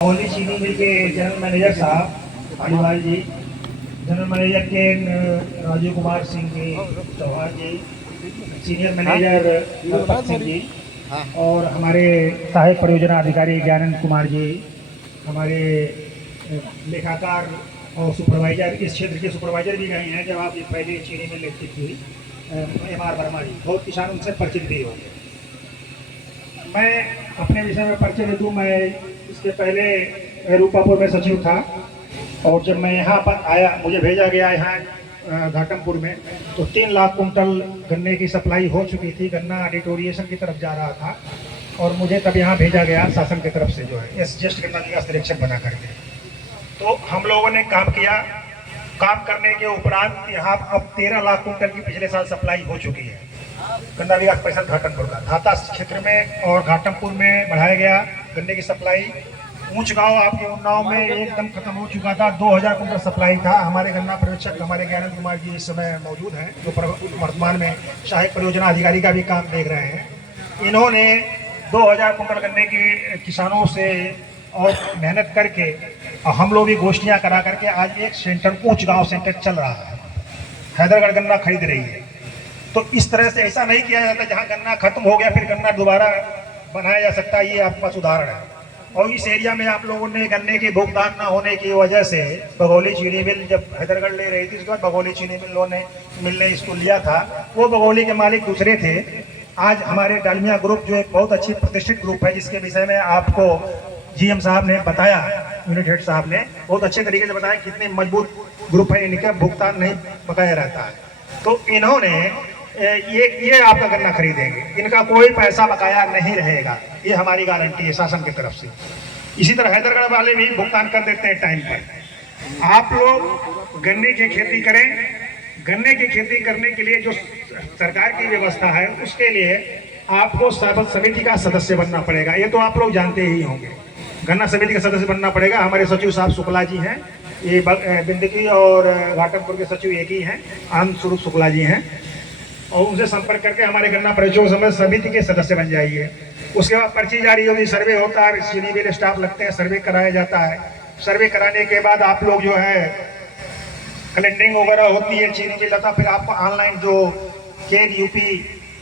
Only चीनी मिल के general manager साहब पालीवाल जी, जनरल मैनेजर के राजीव कुमार सिंह जी चौहान जी, सीनियर मैनेजर नरपत सिंह जी और हमारे सहायक परियोजना अधिकारी ज्ञानंद कुमार जी, हमारे लेखाकार और सुपरवाइजर, इस क्षेत्र के सुपरवाइजर भी गए हैं जब आप पहले चीनी मिल लेती थी, MR वर्मा जी, बहुत किसान उनसे परिचित भी होंगे। मैं अपने विषय में परिचय दे दूँ। मैं इसके पहले रूपापुर में सचिव था और जब मैं यहाँ पर आया, मुझे भेजा गया यहाँ घाटमपुर में, तो 3 लाख कुंटल गन्ने की सप्लाई हो चुकी थी। गन्ना डिटोरिएशन की तरफ जा रहा था और मुझे तब यहाँ भेजा गया शासन की तरफ से, जो है जस्ट गन्ना विकास निरीक्षक बना करके। तो हम लोगों ने काम किया। काम करने के उपरांत यहाँ अब 13 लाख कुंटल की पिछले साल सप्लाई हो चुकी है गन्ना विकास परिषद घाटमपुर का। धाता क्षेत्र में और घाटमपुर में बढ़ाया गया गन्ने की सप्लाई। ऊंच गांव आपके उन्नाव में एकदम खत्म हो चुका था, 2000 कुंटल सप्लाई था। हमारे गन्ना पर्यवेक्षक हमारे ज्ञानंद कुमार जी इस समय मौजूद हैं, जो वर्तमान में सहायक परियोजना अधिकारी का भी काम देख रहे हैं। इन्होंने 2000 कुंटल गन्ने के किसानों से और मेहनत करके हम लोग भी गोष्ठियाँ करा करके आज एक सेंटर ऊंच गाँव सेंटर चल रहा है। हैदरगढ़ गन्ना खरीद रही है। तो इस तरह से ऐसा नहीं किया जाता जहाँ गन्ना खत्म हो गया फिर गन्ना दोबारा बनाया जा सकता है। ये आपके पास उदाहरण है। और इस एरिया में आप लोगों ने गन्ने के भुगतान न होने की वजह से बघौली चीनी मिल जब हैदरगढ़ ले रही थी, उसके बाद बघौली चीनी मिल ने इसको लिया था। वो बघौली के मालिक दूसरे थे। आज हमारे डालमिया ग्रुप जो एक बहुत अच्छी प्रतिष्ठित ग्रुप है, जिसके विषय में आपको GM साहब ने बताया, यूनिट हेड साहब ने बहुत अच्छे तरीके से बताया कितने मजबूत ग्रुप है, इनका भुगतान नहीं बकाया रहता है। तो इन्होंने ये आपका गन्ना खरीदेंगे, इनका कोई पैसा बकाया नहीं रहेगा, ये हमारी गारंटी है शासन की तरफ से। इसी तरह हैदरगढ़ वाले भी भुगतान कर देते हैं टाइम पर। आप लोग गन्ने की खेती करें। गन्ने की खेती करने के लिए जो सरकार की व्यवस्था है, उसके लिए आपको समिति का सदस्य बनना पड़ेगा। ये तो आप लोग जानते ही होंगे, गन्ना समिति का सदस्य बनना पड़ेगा। हमारे सचिव साहब शुक्ला जी हैं, ये बिंदकी और घाटमपुर के सचिव एक ही हैं, आनंद स्वरूप शुक्ला जी हैं। और उनसे संपर्क करके हमारे गन्ना पर्यवेक्षक समिति के सदस्य बन जाइए। उसके बाद पर्ची जारी होगी, सर्वे होता है, चीनी मिल स्टाफ लगते हैं, सर्वे कराया जाता है। सर्वे कराने के बाद आप लोग जो है कैलेंडरिंग वगैरह होती है, चीनी मिल आता, फिर आपको ऑनलाइन जो केन यूपी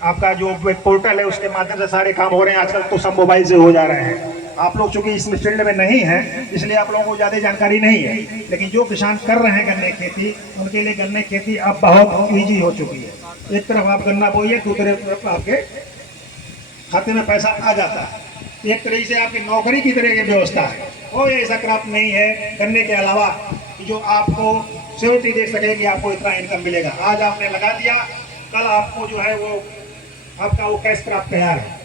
आपका जो पोर्टल है उसके माध्यम से सारे काम हो रहे हैं। आजकल तो सब मोबाइल से हो जा रहे हैं। आप लोग चूंकि इस फील्ड में नहीं हैं, इसलिए आप लोगों को ज़्यादा जानकारी नहीं है, लेकिन जो किसान कर रहे हैं गन्ने खेती, उनके लिए गन्ने खेती अब बहुत ईजी हो चुकी है। एक तरफ आप गन्ना बोइए, दूसरे तरफ आपके खाते में पैसा आ जाता है। एक तरीके से आपकी नौकरी की तरह की व्यवस्था है। कोई ऐसा क्रॉप नहीं है गन्ने के अलावा जो आपको सिक्योरिटी दे सके कि आपको इतना इनकम मिलेगा। आज आपने लगा दिया, कल आपको जो है वो आपका वो कैश क्रॉप तैयार है,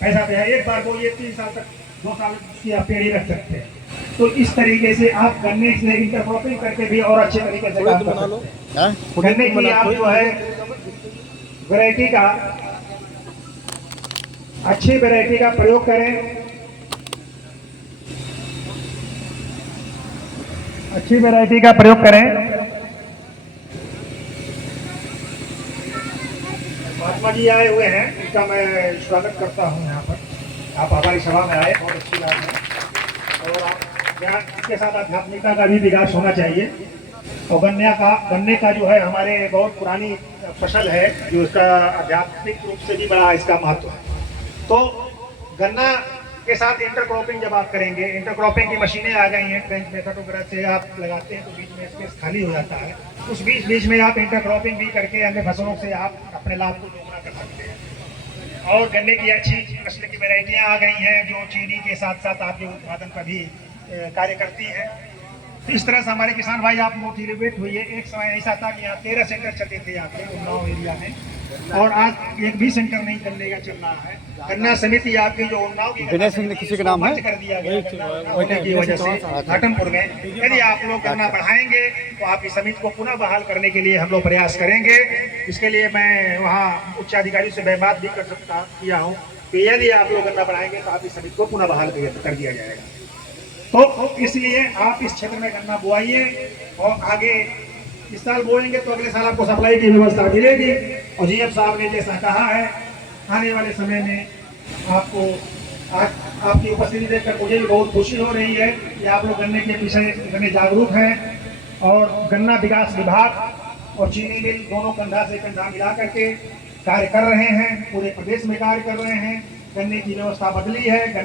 पैसा तैयार। एक बार बोइए 3 साल तक, 2 साल की आप पेड़ ही रख सकते हैं। तो इस तरीके से आप गन्ने से इंटरक्रॉपिंग करके भी और अच्छे तरीके से काम कर सकते हैं। गन्ने की आप जो है वैरायटी का, अच्छी वैरायटी का प्रयोग करें, अच्छी वैरायटी का प्रयोग करें। महात्मा जी आए हुए हैं, इनका मैं स्वागत करता हूं यहाँ पर। आप हमारी सभा में आए, बहुत अच्छी बात है। और आप यहाँ इसके साथ आध्यात्मिकता का भी विकास होना चाहिए। और गन्ने का जो है हमारे बहुत पुरानी फसल है, जो इसका आध्यात्मिक रूप से भी बड़ा इसका महत्व है। तो गन्ना के साथ इंटरक्रॉपिंग जब आप करेंगे, इंटरक्रॉपिंग की मशीनें आ गई हैं, ट्रेंच मेथड वगैरह से आप लगाते हैं तो बीच में स्पेस खाली हो जाता है। उस बीच में आप इंटरक्रॉपिंग भी करके अन्य फसलों से आप अपने लाभ को दोगुना कर सकते हैं। और गन्ने की अच्छी नस्ल की वैरायटियाँ आ गई हैं, जो चीनी के साथ साथ आपके उत्पादन पर भी कार्य करती हैं। तो इस तरह से हमारे किसान भाई आप मोटिवेट हुई। एक समय ऐसा था कि यहाँ 13 सेंटर चलते थे आपके उन्नाव एरिया में, और आज एक भी सेंटर नहीं गन्ने का चल रहा है। गन्ना समिति आपकी जो उन्नाव की किसी का नाम है कर दिया गया होने की वजह से घाटमपुर में। यदि आप लोग गन्ना बढ़ाएंगे तो आपकी समिति को पुनः बहाल करने के लिए हम लोग प्रयास करेंगे। इसके लिए मैं वहाँ उच्च अधिकारी से मैं बात भी किया हूँ कि यदि आप लोग गन्ना बढ़ाएंगे तो आपकी समिति को पुनः बहाल कर दिया जाएगा। तो इसलिए आप इस क्षेत्र में गन्ना बोआइए, और आगे इस साल बोएंगे तो अगले साल आपको सप्लाई की व्यवस्था मिलेगी। और GM साहब ने जैसा कहा है, आने वाले समय में आपको आज आपकी उपस्थिति देखकर मुझे भी बहुत खुशी हो रही है कि आप लोग गन्ने के विषय इतने जागरूक हैं और गन्ना विकास विभाग और चीनी मिल दोनों कंधा से कंधा मिला करके कार्य कर रहे हैं, पूरे प्रदेश में कार्य कर रहे हैं। गन्ने की व्यवस्था बदली है।